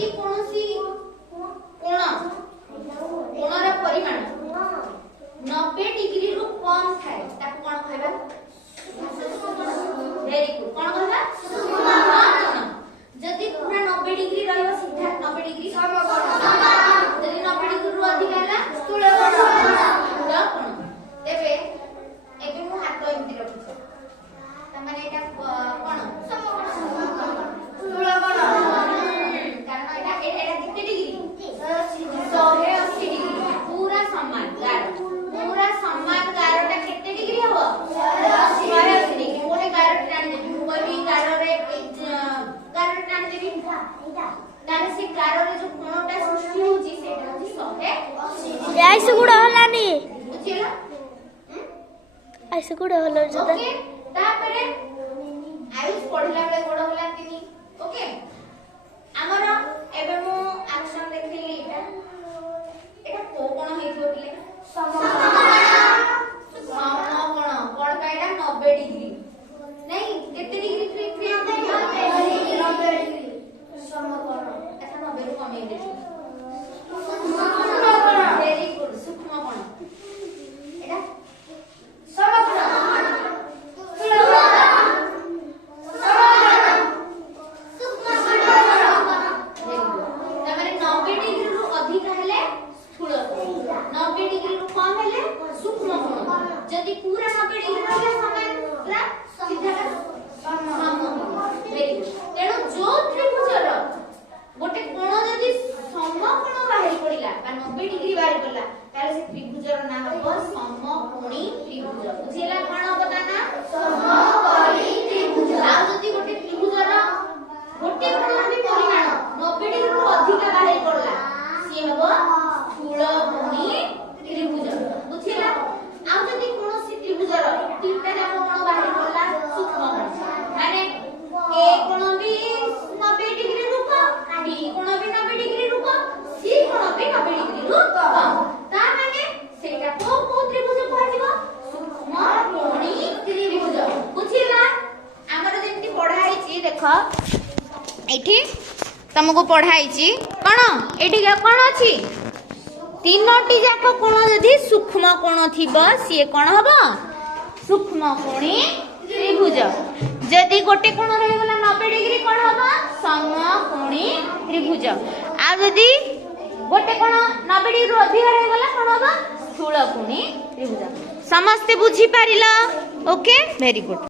जदि कोनोसी कोणर परिमाण 90 डिग्री रु कम थाए ताको कोन कहबा वेरी गुड कोन कहबा सूक्ष्म कोण जदि पूरा 90 डिग्री रहबो सीधा 90 डिग्री समकोण जदि 90 डिग्री रु अधिक हला स्थूल कोण कोण तेबे एबे मु हाथ एमति रखुछ तमाने एटा कोण समकोण स्थूल कोण कारण एटा केते डिग्री 180 डिग्री पूरा समान गारोटा केते डिग्री हबो 180 डिग्री मोरे गारो टाणी देबी कोई भी गारो रे गारो टाणी देबी तारे से गारो रे जो कोणटा सृष्टि होची सेटा होची 180 आइसे गुड हलानी बुझिला आइसे गुड हलो जदा ओके तापरे आयुष पढिला बेले गोड होला तिनी ओके हमर एबे मु एक्शन देखिली एटा को कोण हेथियो बोले समकोण कोण काइटा 90 डिग्री नहीं केते डिग्री 90 डिग्री समकोण अच्छा 90 रु कम हे वेरी गुड सूक्ष्म कोण एटा समकोण जदि पूरा 90 डिग्री रहले समान पूरा सीधा सम वेरी गुड तेणु जो त्रिभुजर गोटे कोण जदि समकोण बाहरी पड़िला बा 90 डिग्री बाहरी पड़ला ताले से त्रिभुजर नाम हो समकोणी त्रिभुज बुझिला कोन होता ना समकोणी त्रिभुज आ जदि गोटे त्रिभुजर गोटे कोण जदि परिमाण 90 डिग्री रु अधिक बाहरी पड़ला सी हबो स्थूलकोणी त्रिभुज बुझिला आ जदि कोनोसी त्रिभुजर तीनटा जाक कोण बाहरी पड़ला सूक्ष्म कोण माने ए कोण भी 90 डिग्री रु कम बी कोण भी 90 डिग्री रु कम सी कोण भी 90 डिग्री रु कम ता माने सेटा को त्रिभुज कहजिबो सूक्ष्म कोणी त्रिभुज बुझिला हमर जेंति पढाई छी देखो एठी तुमको पढाई छी कोन एठी कोन अछि तीनोटी जाक कोण जदि सूक्ष्म कोण थिबो सिए कोण हबो सूक्ष्म कोणी त्रिभुज जदि गोटे कोण रहि गला 90 डिग्री कोण हबो समकोणी त्रिभुज आ जदि गोटे कोण 90 डिग्री रु अधिक रहि गला कोण हबो स्थूलकोणी त्रिभुज समस्त बुझी पारिला ओके वेरी गुड।